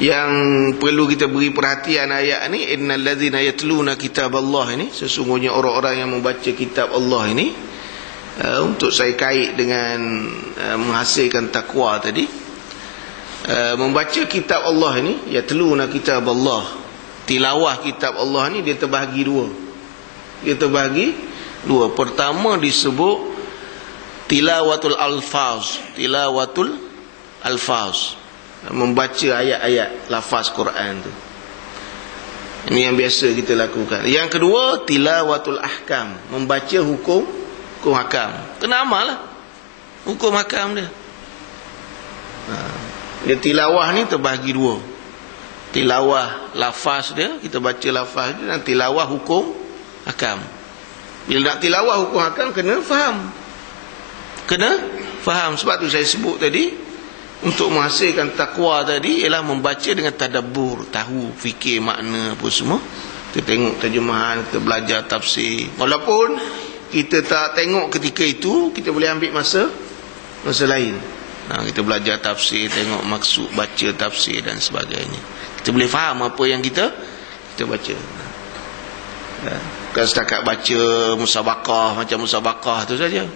Yang perlu kita beri perhatian ayat ni, innal ladzina yatluna kitaballah ini, sesungguhnya orang-orang yang membaca kitab Allah ini, untuk saya kait dengan menghasilkan takwa tadi. Membaca kitab Allah ini, yatluna kitaballah, tilawah kitab Allah ni dia terbahagi dua. Pertama disebut tilawatul alfaz, membaca ayat-ayat lafaz Quran tu. Ini yang biasa kita lakukan. Yang kedua, tilawatul ahkam, membaca hukum hakam. Kena amal lah hukum hakam dia. Dia tilawah ni terbahagi dua. Tilawah lafaz dia, kita baca lafaz dia, dan tilawah hukum hakam. Bila nak tilawah hukum hakam, kena faham. Sebab tu saya sebut tadi, untuk menghasilkan takwa tadi ialah membaca dengan tadabbur, tahu fikir makna apa semua. Kita tengok terjemahan, kita belajar tafsir. Walaupun kita tak tengok ketika itu, kita boleh ambil masa lain. Kita belajar tafsir, tengok maksud baca tafsir dan sebagainya. Kita boleh faham apa yang kita baca. Bukan setakat baca musabaqah, macam musabaqah tu saja.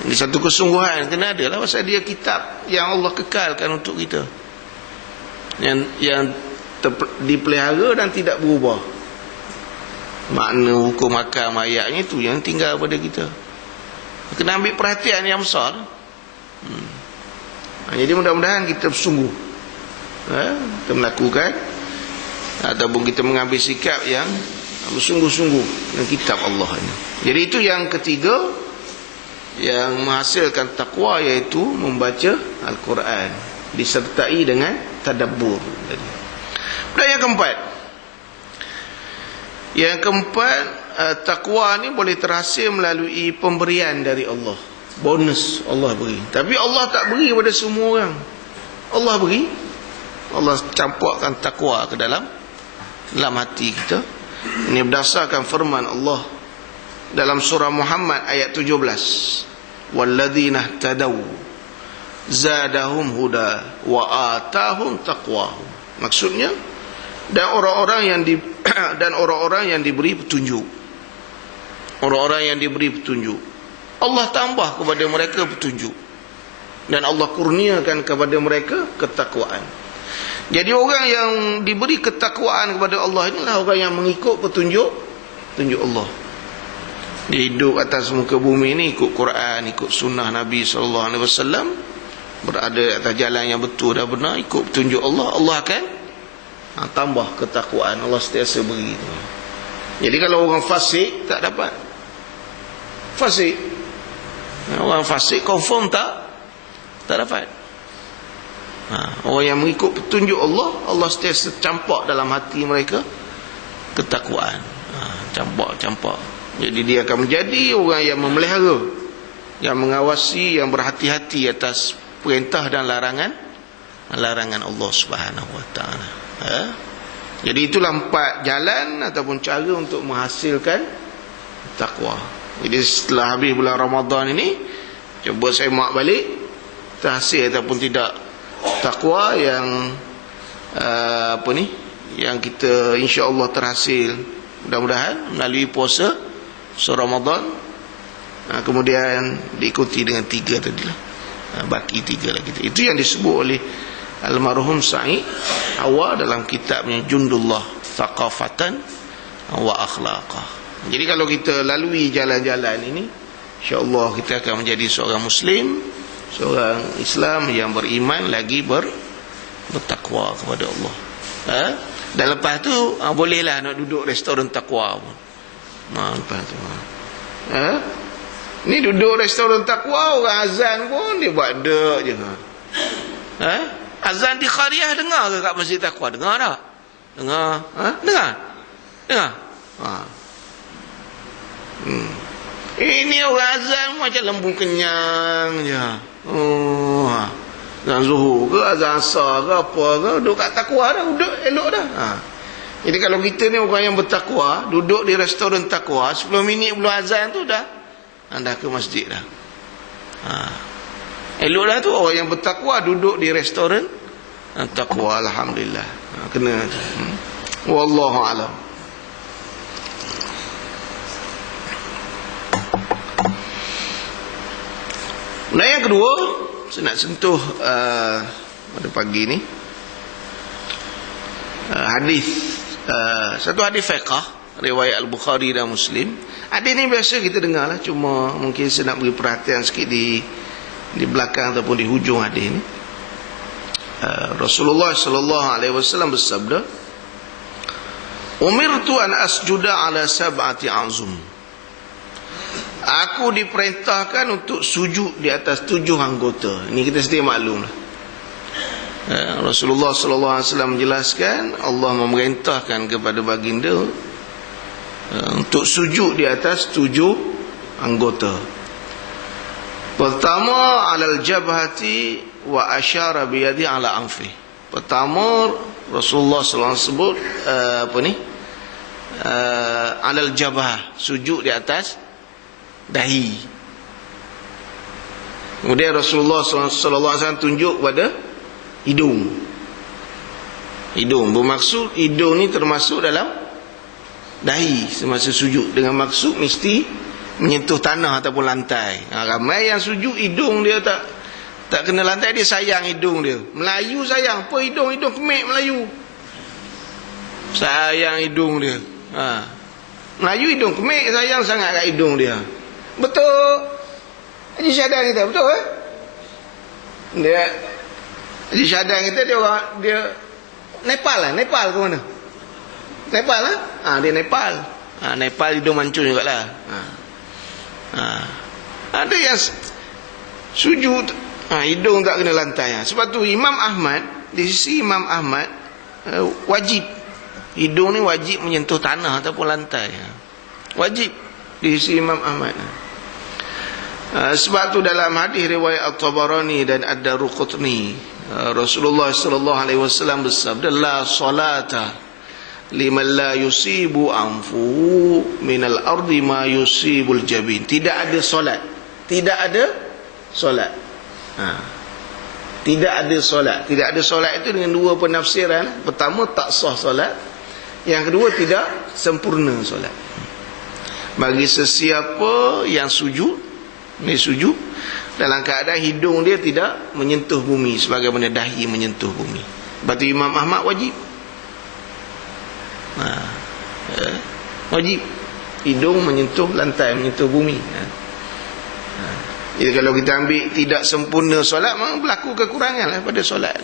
Ini satu kesungguhan kena ada lah, pasal dia kitab yang Allah kekalkan untuk kita, yang dipelihara dan tidak berubah. Makna hukum hakam ayatnya itu yang tinggal pada kita. Kena ambil perhatian yang besar. Jadi mudah-mudahan kita bersungguh, kita melakukan ataupun kita mengambil sikap yang bersungguh-sungguh dengan kitab Allah ini. Jadi itu yang ketiga yang menghasilkan takwa, iaitu membaca Al-Quran disertai dengan tadabbur. Dan yang keempat, takwa ni boleh terhasil melalui pemberian dari Allah. Bonus Allah beri. Tapi Allah tak beri kepada semua orang. Allah beri, Allah campurkan takwa ke dalam hati kita. Ini berdasarkan firman Allah dalam surah Muhammad ayat 17. Walladzina tadaw zadahum huda wa atahum taqwahum. Maksudnya, dan orang-orang yang diberi petunjuk. Orang-orang yang diberi petunjuk, Allah tambah kepada mereka petunjuk, dan Allah kurniakan kepada mereka ketakwaan. Jadi orang yang diberi ketakwaan kepada Allah inilah orang yang mengikut petunjuk Allah. Dia hidup atas muka bumi ini ikut Quran, ikut sunnah Nabi SAW, berada atas jalan yang betul dan benar, ikut petunjuk Allah. Allah akan tambah ketakwaan. Allah sentiasa beri. Jadi kalau orang fasik tak dapat. Orang fasik confirm tak dapat. Orang yang mengikut petunjuk Allah, Allah sentiasa campak dalam hati mereka ketakwaan. Campak. Jadi dia akan menjadi orang yang memelihara, yang mengawasi, yang berhati-hati atas perintah dan larangan Allah Subhanahu Wa Taala. Jadi itulah 4 jalan ataupun cara untuk menghasilkan takwa. Jadi setelah habis bulan Ramadan ini, cuba saya mak balik terhasil ataupun tidak takwa yang yang kita insya-Allah terhasil, mudah-mudahan melalui puasa Ramadan. Kemudian diikuti dengan 3 tadilah, baki 3 lagi. Itu yang disebut oleh almarhum Sa'id Hawa dalam kitabnya Jundullah Thaqafatan wa Akhlaqah. Jadi kalau kita lalui jalan-jalan ini, insya-Allah kita akan menjadi seorang Muslim, seorang Islam yang beriman lagi bertakwa kepada Allah. Dan lepas tu bolehlah nak duduk restoran takwa pun. Lepas tu ni duduk restoran takwa, orang azan pun dia buat dek je. Azan di Qaryah dengar ke kat Masjid Takwa? Dengar tak? Dengar. Ini orang azan macam lembu kenyang je. Azan zuhur ke, azan asar ke, apa ke, duduk kat takwa dah, duduk elok dah. Jadi kalau kita ni orang yang bertakwa, duduk di restoran takwa, 10 minit belum azan tu dah ke masjid dah. Elok dah tu orang yang bertakwa duduk di restoran Taqwa, alhamdulillah. Kena. Wallahu a'lam. Nah, yang kedua, saya nak sentuh pada pagi ni hadis, satu hadis fiqh riwayat Al-Bukhari dan Muslim. Hadis ni biasa kita dengar lah, cuma mungkin saya nak beri perhatian sikit di belakang ataupun di hujung hadis ni. Rasulullah sallallahu alaihi wasallam bersabda, "Umirtu an asjuda ala sab'ati azum." Aku diperintahkan untuk sujud di atas 7 anggota. Ini kita sedia maklum lah. Rasulullah sallallahu alaihi wasallam menjelaskan, Allah memerintahkan kepada baginda untuk sujud di atas 7 anggota. Pertama, alal jabhati wa asyara biyadi ala anfi. Pertama, Rasulullah sallallahu alaihi wasallam sebut alal jabhah, sujud di atas dahi. Kemudian Rasulullah sallallahu alaihi wasallam tunjuk pada hidung. Hidung bermaksud hidung ni termasuk dalam dahi semasa sujud, dengan maksud mesti menyentuh tanah ataupun lantai. Ramai yang sujud hidung dia tak kena lantai, dia sayang hidung dia. Melayu sayang apa hidung kemik Melayu. Sayang hidung dia. Melayu hidung kemik, sayang sangat kat hidung dia. Betul. Haji Syadan kita betul Dia Haji Syadan kita dia Nepal ke mana? Nepal dia Nepal. Nepal hidung mancung jugalah. Ada yang sujud hidung tak kena lantai. Sebab tu Imam Ahmad, di sisi Imam Ahmad wajib hidung ni wajib menyentuh tanah ataupun lantai. Wajib di sisi Imam Ahmad. Sebab tu dalam hadis riwayat At-Tabarani dan Ad-Darqutni, Rasulullah sallallahu alaihi wasallam bersabda, la salata liman la yusibu anfu minal ardi ma yusibul jabin. Tidak ada solat. Tidak ada solat. Tidak ada solat. Tidak ada solat itu dengan dua penafsiran. Pertama, tak sah solat. Yang kedua, tidak sempurna solat. Bagi sesiapa yang sujud, ni sujud dalam keadaan hidung dia tidak menyentuh bumi sebagaimana dahi menyentuh bumi. Berarti Imam Ahmad wajib. Wajib hidung menyentuh lantai, menyentuh bumi. Jadi kalau kita ambil tidak sempurna solat, memang berlaku kekurangan lah pada solat.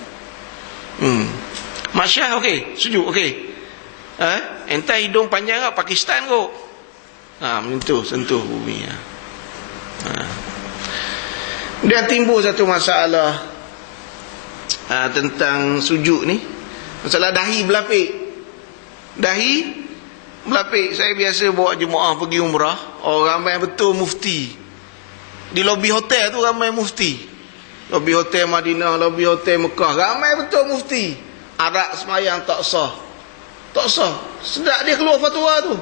Masyah okey, sujud okey. Entah hidung panjang ke Pakistan kot. Menyentuh, sentuh bumi. Dia timbul satu masalah tentang sujud ni. Masalah dahi berlapik. Dahi berlapik. Saya biasa bawa jemaah pergi umrah, orang ramai betul mufti. Di lobi hotel tu ramai mufti. Lobi hotel Madinah, lobi hotel Mekah, ramai betul mufti. Arak semayang tak sah. Tak sah. Sedap dia keluar fatwa tu.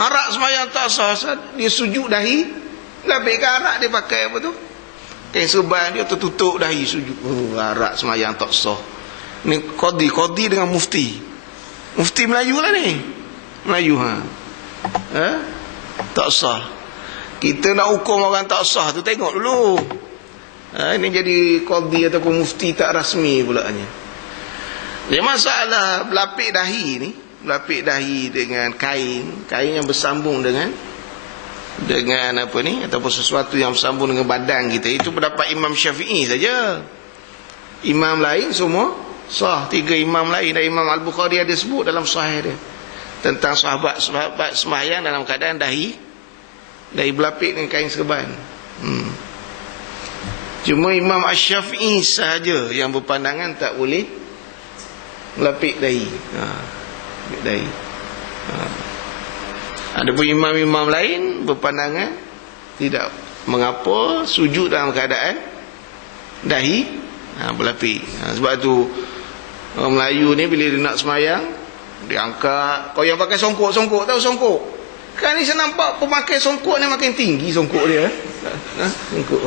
Arak semayang tak sah. Dia sujud dahi, lapikkan arak, dia pakai apa tu, kain serban dia tertutup dahi sujud. Arak semayang tak sah. Ni qadi dengan mufti. Mufti Melayu lah ni. Melayu tak sah. Kita nak hukum orang tak sah tu, tengok dulu. Ini jadi qadi ataupun mufti tak rasmi pulaknya. Dia masalah berlapik dahi ni, berlapik dahi dengan kain yang bersambung dengan apa ni, ataupun sesuatu yang bersambung dengan badan kita. Itu pendapat Imam Syafi'i saja. Imam lain semua sah. 3 imam lain, dan Imam Al-Bukhari ada sebut dalam sahih dia tentang sahabat sembahyang dalam keadaan dahi berlapik dengan kain serban. Cuma Imam Asy-Syafi'i sahaja yang berpandangan tak boleh melapik dahi. Dahi. Ada pun imam-imam lain berpandangan tidak mengapa sujud dalam keadaan dahi berlapik. Sebab tu orang Melayu ni bila dia nak semayang, dia angkat. Kau yang pakai songkok, tahu songkok? Kan ni saya nampak pemakai songkok ni makin tinggi songkok dia. Songkok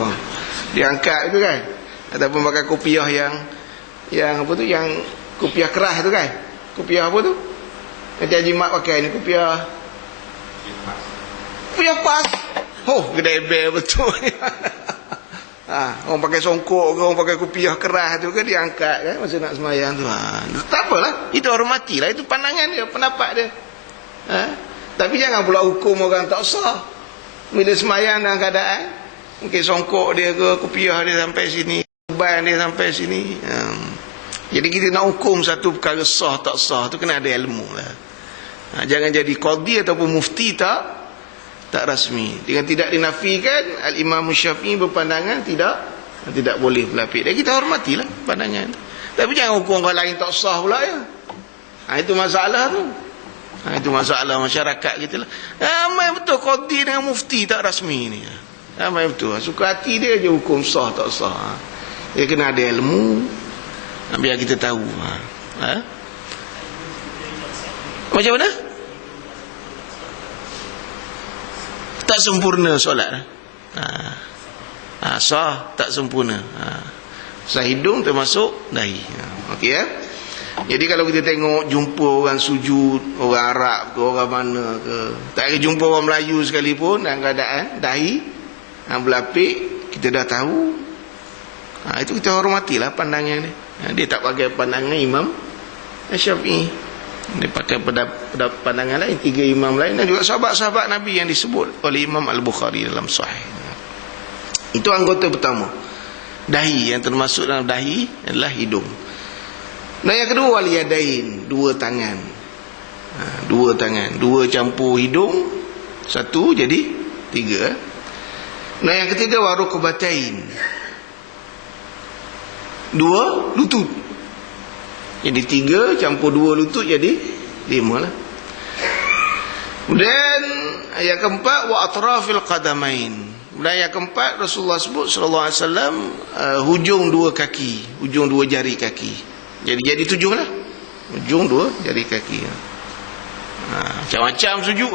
dia angkat tu kan. Ataupun pakai kopiah Yang apa tu, yang kopiah kerah tu kan. Kopiah apa tu? Nanti Haji Mat pakai ni kopiah. Kopiah pas. Oh, kedai bel betul. Orang pakai songkok ke, orang pakai kopiah kerah tu ke, dia angkat kan masa nak semayang tu. Tak apalah, itu hormatilah, itu pandangan dia, pendapat dia. Tapi jangan pula hukum orang tak sah. Bila semayang dalam keadaan mungkin songkok dia ke, kopiah dia sampai sini, ban dia sampai sini. Jadi kita nak hukum satu perkara sah tak sah tu kena ada ilmu lah. Jangan jadi qadhi ataupun mufti tak rasmi. Dengan tidak dinafikan, Al-Imam Syafi'i berpandangan tidak boleh berlapik. Dan kita hormatilah pandangan. Tapi jangan hukum orang lain tak sah pula ya. Itu masalah tu. Itu masalah masyarakat kita lah. Ramai betul qadhi dengan mufti tak rasmi ni. Ramai betul. Suka hati dia je hukum sah tak sah. Dia kena ada ilmu. Biar kita tahu. Macam mana? Tak sempurna solat. Sah tak sempurna. Sah hidung termasuk dahi. Okey ya. Jadi kalau kita tengok jumpa orang sujud, orang Arab ke, orang mana ke, tak ada jumpa orang Melayu sekalipun dalam keadaan dahi berlapik, kita dah tahu. Itu kita hormatilah pandangan dia. Dia tak pakai pandangan Imam Syafi'i. Dia pakai pandangan lain, 3 imam lain dan juga sahabat-sahabat Nabi yang disebut oleh Imam Al-Bukhari dalam Sahih. Itu anggota pertama. Dahi, yang termasuk dalam dahi adalah hidung. Dan yang kedua wal yadain, 2 tangan. 2 tangan, 2 campur hidung, 1 jadi 3. Dan yang ketiga warukubatain, 2 lutut. Jadi 3 campur 2 lutut jadi 5 lah. Kemudian yang keempat wa atrafil qadamain. Dan yang keempat Rasulullah sebut sallallahu alaihi wasallam hujung 2 kaki, hujung 2 jari kaki. Jadi 7 lah. Hujung 2 jari kaki. Macam-macam sujud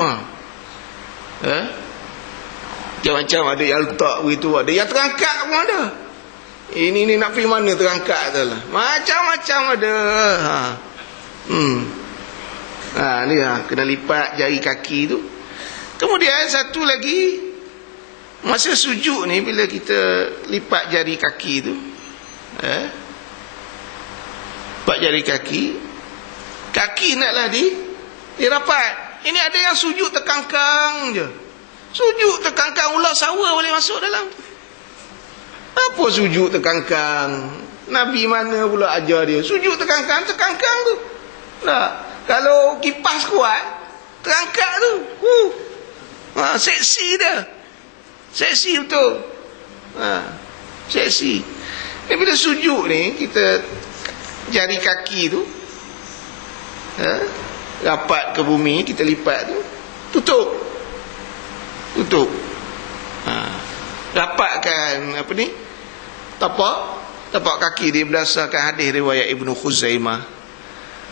macam-macam, ada yang letak begitu, ada yang terangkat pun ada. Ini nak pergi mana terangkat tu lah. Macam-macam ada. Ni kena lipat jari kaki tu. Kemudian satu lagi, masa sujud ni bila kita lipat jari kaki tu, lipat jari kaki, kaki naklah dirapat. Ini ada yang sujud terkangkang je. Sujud terkangkang, ular sawa boleh masuk dalam. Apa sujud terkangkang? Nabi mana pula ajar dia sujud terkangkang tu. Tak. Kalau kipas kuat, terangkat tu. Seksi dia. Seksi betul. Seksi. Ni bila sujud ni, kita jari kaki tu rapat ke bumi, kita lipat tu, tutup. Rapatkan apa ni? Tapak kaki dia berdasarkan hadis riwayat Ibnu Khuzaimah,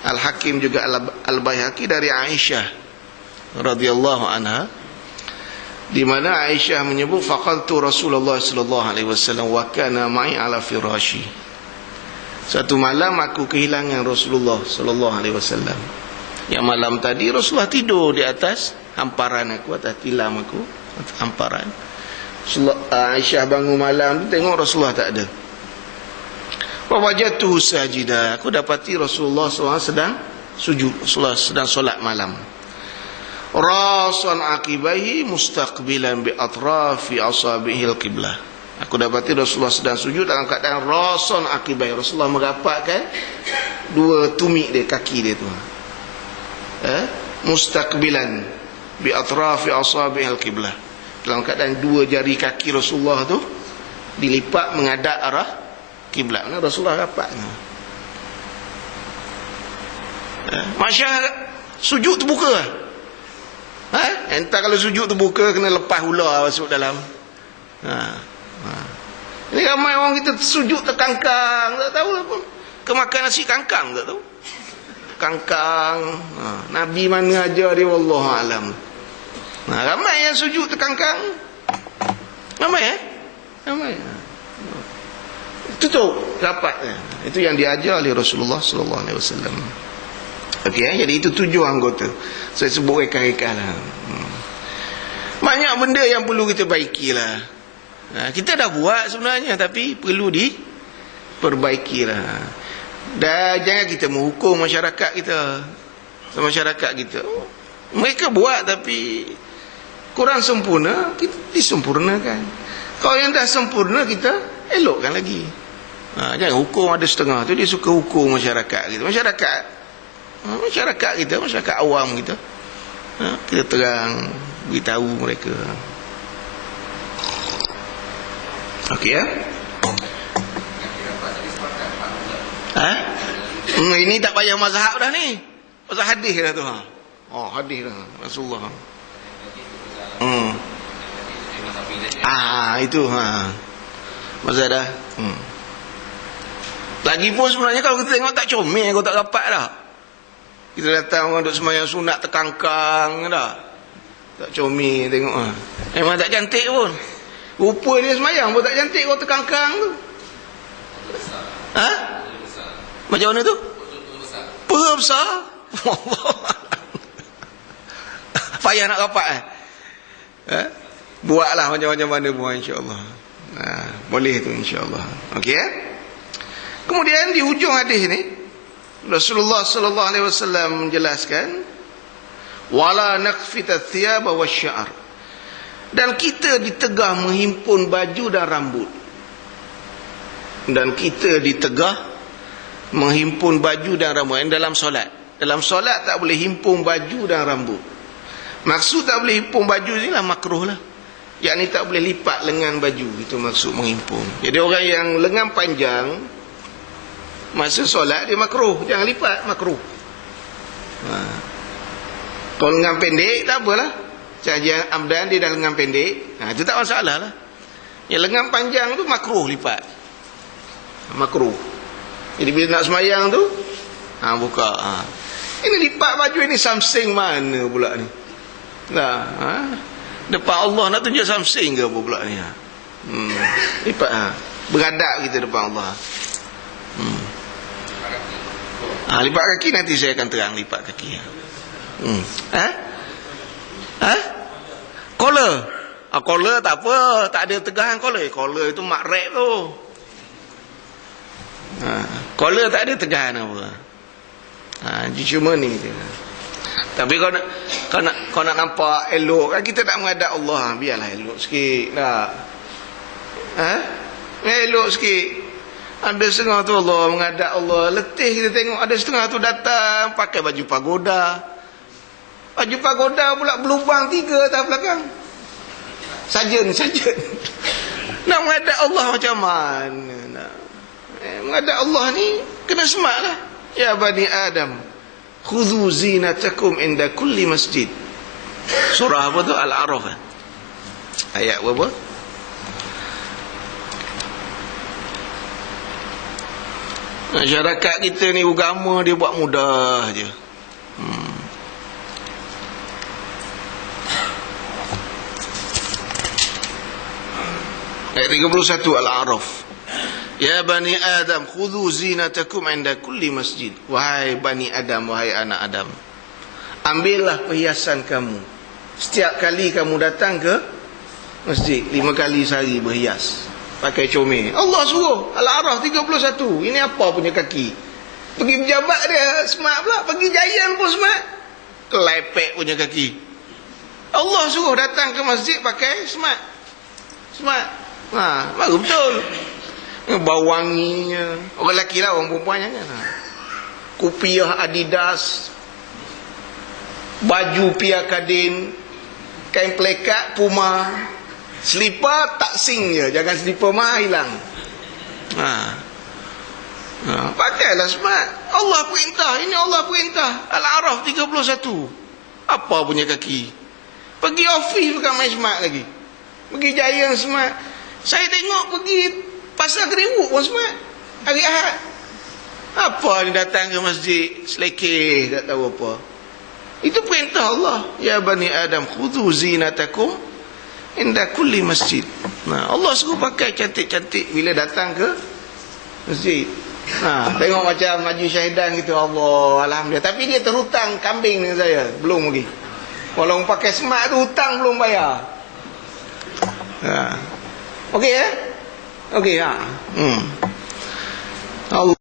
Al-Hakim juga Al-Baihaqi dari Aisyah radhiyallahu anha, di mana Aisyah menyebut faqaltu Rasulullah sallallahu alaihi wasallam wa kana ma'i ala firashi. Satu malam aku kehilangan Rasulullah sallallahu alaihi wasallam. Yang malam tadi Rasulullah tidur di atas hamparan aku, atas tilam aku, hamparan. Aisyah bangun malam tu tengok Rasulullah tak ada. Wa wajadtuhu sajida. Aku dapati Rasulullah SAW sedang sujud. Rasulullah sedang solat malam. Rasan aqibaihi mustaqbilan bi atrafi asabihil qiblah. Aku dapati Rasulullah sedang sujud dalam keadaan rasan aqibaihi. Rasulullah merapatkan 2 tumit dia, kaki dia tu. Mustaqbilan bi atrafi asabihil qiblah. Dalam keadaan 2 jari kaki Rasulullah tu dilipat menghadap arah kiblat. Rasulullah rapat. Masyarakat sujud terbuka. Entah kalau sujud terbuka kena lepas ular masuk dalam. Ini ramai orang kita sujud terkangkang, tak tahu lah pun. Kemakan nasi kangkang tak tahu. Kangkang. Nabi mana ajar dia, wallahu alam. Ramai yang sujud terkangkang. Ramai. Ramai. Itu tutup rapat. Itu yang diajar oleh Rasulullah sallallahu alaihi wasallam. Okey, jadi itu 7 anggota. Saya sebut reka-reka lah. Banyak benda yang perlu kita baikilah. Kita dah buat sebenarnya, tapi perlu diperbaikilah. Dan jangan kita menghukum masyarakat kita. Masyarakat kita, mereka buat tapi kurang sempurna, kita disempurnakan. Kalau yang dah sempurna, kita elokkan lagi. Jangan hukum ada setengah tu, dia suka hukum masyarakat kita. Masyarakat kita, masyarakat awam kita, kita terang beritahu mereka. Okey ya. Ini tak payah mazhab dah ni. Pasal hadis dah tu. Hadis dah Rasulullah. Itu masa dah. Lagipun sebenarnya kalau kita tengok tak comel, kau tak rapat dah. Kita datang orang duk sembahyang sunat terkangkang dah. Tak comel tengok memang tak cantik pun. Rupa dia sembahyang pun tak cantik, kau terkangkang tu. Macam mana tu? Peha besar. Payah nak rapat buatlah macam-macam mana pun, insya-Allah. Boleh tu, insya-Allah. Okey Kemudian di hujung hadis ni Rasulullah sallallahu alaihi wasallam menjelaskan wala naqfita thiyaba wasya'r, dan kita ditegah menghimpun baju dan rambut. Dan kita ditegah menghimpun baju dan rambut dalam solat. Dalam solat tak boleh himpun baju dan rambut. Maksud tak boleh himpun baju ni lah makruh lah. Yakni tak boleh lipat lengan baju. Itu maksud menghimpun. Jadi orang yang lengan panjang masa solat dia makruh. Jangan lipat, makruh. Kalau lengan pendek tak apalah. Cahaja Amdan dia dah lengan pendek, itu tak masalah lah. Yang lengan panjang tu makruh lipat. Makruh. Jadi bila nak semayang tu buka. Ini lipat baju ini something mana pula ni? Depan Allah nak tunjuk something ke apa pula ni? Lipat beradab kita depan Allah. Lipat kaki nanti saya akan terang lipat kaki. Collar. Collar tak apa, tak ada tegahan collar. Collar itu makrek tu. Collar tak ada tegahan apa. Cuma ni je. Tapi kau nak nampak elok kan, kita tak menghadap Allah, biarlah elok sikit lah. Elok sikit. Ada setengah tu Allah menghadap Allah, letih kita tengok. Ada setengah tu datang pakai baju pagoda. Baju pagoda pula berlubang 3 atas belakang. Sajun. Nak menghadap Allah macam mana? Menghadap Allah ni kena smart lah. Ya bani Adam, khudhu zinatakum inda kulli masjid. Surah apa tu? Al-A'raf. Ayat berapa? Masyarakat kita ni agama dia buat mudah je. Ayat 31 Al-A'raf. Ya bani Adam, khudhu zinatakum inda kulli masjid. Wahai bani Adam, wahai anak Adam, ambillah perhiasan kamu setiap kali kamu datang ke masjid. 5 kali sehari berhias, pakai comel. Allah suruh. Al-A'raf 31. Ini apa punya kaki? Pergi pejabat dia smart pula, pergi Giant pun smart, kelepek punya kaki. Allah suruh datang ke masjid pakai smart. Baru betul. Bau wanginya. Orang lelaki lah, orang perempuan jangan. Kopiah Adidas, baju Pia Kadin, kain pelekat Puma, selipar tak sing je, jangan selipar mah hilang. Pakailah smart. Allah perintah. Ini Allah perintah. Al-A'raf 31. Apa punya kaki? Pergi office bukan main smart lagi. Pergi Giant smart. Saya tengok pergi Pasar Geriwuk pun smart hari Ahad. Apa ni datang ke masjid selekeh, tak tahu apa. Itu perintah Allah. Ya bani Adam, khudhu zinatakum inda kulli masjid. Allah suruh pakai cantik-cantik bila datang ke masjid. Tengok macam maju syahidan gitu, Allah alhamdulillah. Tapi dia terhutang kambing dengan saya, belum lagi. Walau pakai smart tu hutang belum bayar. Okey Okey Allah